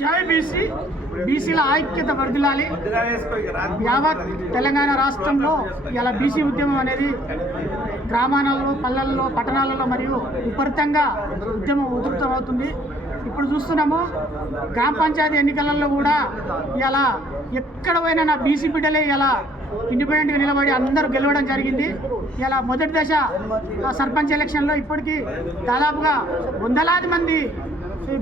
జై బీసీ, బీసీల ఐక్యత వర్ధిల్లాలి. యావత్ తెలంగాణ రాష్ట్రంలో ఇలా బీసీ ఉద్యమం అనేది గ్రామాలలో, పల్లెల్లో, పట్టణాలలో మరియు విపరీతంగా ఉద్యమం ఉధృతమవుతుంది. ఇప్పుడు చూస్తున్నాము గ్రామ పంచాయతీ ఎన్నికలలో కూడా ఇలా ఎక్కడ పోయినా నా బీసీ బిడ్డలే ఇలా ఇండిపెండెంట్గా నిలబడి అందరూ గెలవడం జరిగింది. ఇలా మొదటి దశ సర్పంచ్ ఎలక్షన్లో ఇప్పటికీ దాదాపుగా వందలాది మంది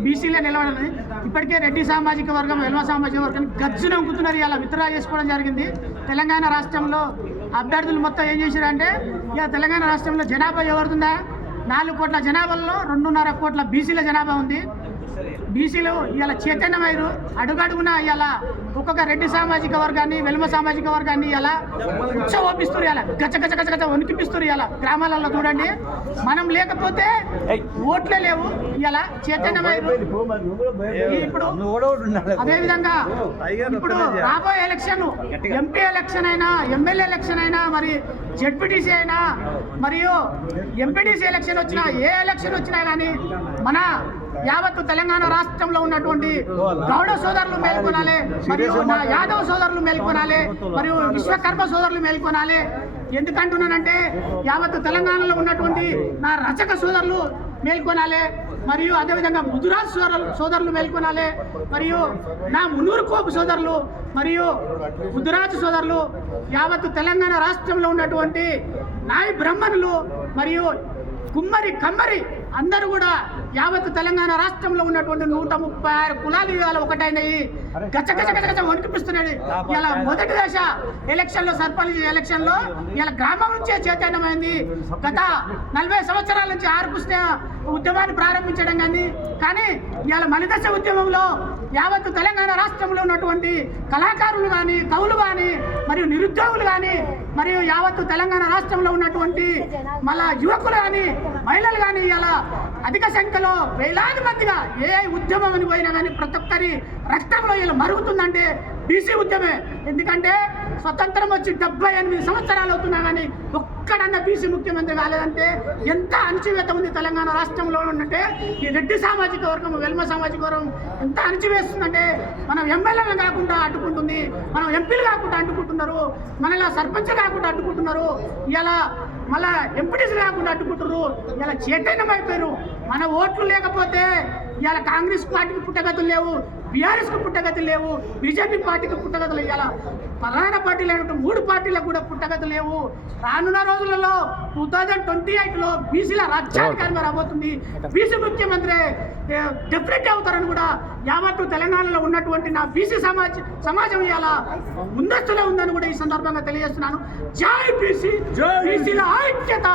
బీసీలే నిలబడాలి. ఇప్పటికే రెడ్డి సామాజిక వర్గం, వెల్మ సామాజిక వర్గం గజ్జున ఉంకుతున్నారు. ఇలా విత్డ్రా చేసుకోవడం జరిగింది. తెలంగాణ రాష్ట్రంలో అభ్యర్థులు మొత్తం ఏం చేశారంటే, ఇక తెలంగాణ రాష్ట్రంలో జనాభా ఎవరుందా, 4 కోట్ల జనాభాలో 2.5 కోట్ల బీసీల జనాభా ఉంది. బీసీలు ఇలా చైతన్యమైరు. అడుగడుగున ఇలా ఒక్కొక్క రెడ్డి సామాజిక వర్గాన్ని, వెలుమ సామాజిక వర్గాన్ని ఇలా ఉత్సవపిస్తారు. ఇలా గచ్చ గచ్చ గచ్చ గచ్చ వణికిపిస్తారు. ఇలా గ్రామాలలో చూడండి, మనం లేకపోతే ఓట్లే లేవు. ఇలా చైతన్యమైరు. ఇప్పుడు అదేవిధంగా ఇప్పుడు రాబోయే ఎలక్షన్, ఎంపీ ఎలక్షన్ అయినా, ఎమ్మెల్యే ఎలక్షన్ అయినా, మరి జెడ్పీటీసీ అయినా, మరియు ఎంపీటీసీ ఎలక్షన్ వచ్చినా, ఏ ఎలక్షన్ వచ్చినా కానీ మన యావత్తు తెలంగాణ రాష్ట్రంలో ఉన్నటువంటి గౌడ సోదరులు మేల్కొనాలి, మరియు నా యాదవ్ సోదరులు మేల్కొనాలి, మరియు విశ్వకర్మ సోదరులు మేల్కొనాలి. ఎందుకంటున్నానంటే, యావత్తు తెలంగాణలో ఉన్నటువంటి నా రచక సోదరులు మేల్కొనాలి, మరియు అదేవిధంగా ముదురాజ్ సోదరులు మేల్కొనాలి, మరియు నా మున్నూరు కోపు సోదరులు, మరియు ముదురాజు సోదరులు, యావత్తు తెలంగాణ రాష్ట్రంలో ఉన్నటువంటి నాయ బ్రాహ్మణులు, మరియు కుమ్మరి కమ్మరి అందరూ కూడా యావత్తు తెలంగాణ రాష్ట్రంలో ఉన్నటువంటి 136 కులాలు ఇవాళ ఒకటైనవి. గచ్చ గచ్చ గచ్చ గచ్చ వణికిపిస్తున్నాడు. ఇలా మొదటి దశ ఎలక్షన్లో, సర్పంచ్ ఎలక్షన్లో ఇలా గ్రామం నుంచే చైతన్యమైంది. గత 40 సంవత్సరాల నుంచి ఆర్పుస్తే ఉద్యమాన్ని ప్రారంభించడం కానీ ఇవాళ మలిదశ ఉద్యమంలో యావత్తు తెలంగాణ రాష్ట్రంలో ఉన్నటువంటి కళాకారులు కానీ, కవులు కానీ, మరియు నిరుద్యోగులు కానీ, మరియు యావత్తు తెలంగాణ రాష్ట్రంలో ఉన్నటువంటి మళ్ళా యువకులు కానీ, మహిళలు కానీ ఇలా అధిక సంఖ్యలో వేలాది మందిగా ఏ ఉద్యమం అని పోయినా కానీ ప్రతి ఒక్కరి రక్తంలో ఇలా మరుగుతుందంటే బీసీ ఉద్యమే. ఎందుకంటే స్వతంత్రం వచ్చి 78 సంవత్సరాలు అవుతున్నా కానీ ఒక్కడన్నా బీసీ ముఖ్యమంత్రి కాలేదంటే ఎంత అణచివేత ఉంది తెలంగాణ రాష్ట్రంలో ఉన్నట్టే. ఈ రెడ్డి సామాజిక వర్గం, వెల్మ సామాజిక వర్గం ఎంత అణచివేస్తుందంటే, మనం ఎమ్మెల్యేలు కాకుండా అడ్డుకుంటుంది, మనం ఎంపీలు కాకుండా అడ్డుకుంటున్నారు, మనలా సర్పంచ్ కాకుండా అడ్డుకుంటున్నారు, ఇలా మళ్ళా ఎంపీటీసీ కాకుండా అడ్డుకుంటున్నారు. ఇలా చైతన్యం అయిపోయారు. మన ఓట్లు లేకపోతే ఇవాళ కాంగ్రెస్ పార్టీకి పుట్టగతులు లేవు, బీఆర్ఎస్కి పుట్టగతులు లేవు, బీజేపీ పార్టీకి పుట్టగతులు, ఇవాళ ప్రధాన పార్టీలు అయినటువంటి 3 పార్టీలకు కూడా పుట్టగతులు లేవు. రానున్న రోజులలో 2028లో బీసీల రాజ్యాధికారంగా రాబోతుంది. బీసీ ముఖ్యమంత్రి డెఫినెట్ అవుతారని కూడా యావత్తు తెలంగాణలో ఉన్నటువంటి నా బీసీ సమాజం ఇవాళ ముందస్తులో ఉందని కూడా ఈ సందర్భంగా తెలియజేస్తున్నాను. జై బీసీ, బీసీల ఐక్యత,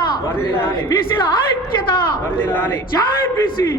బీసీల ఐక్యత, జై బీసీ.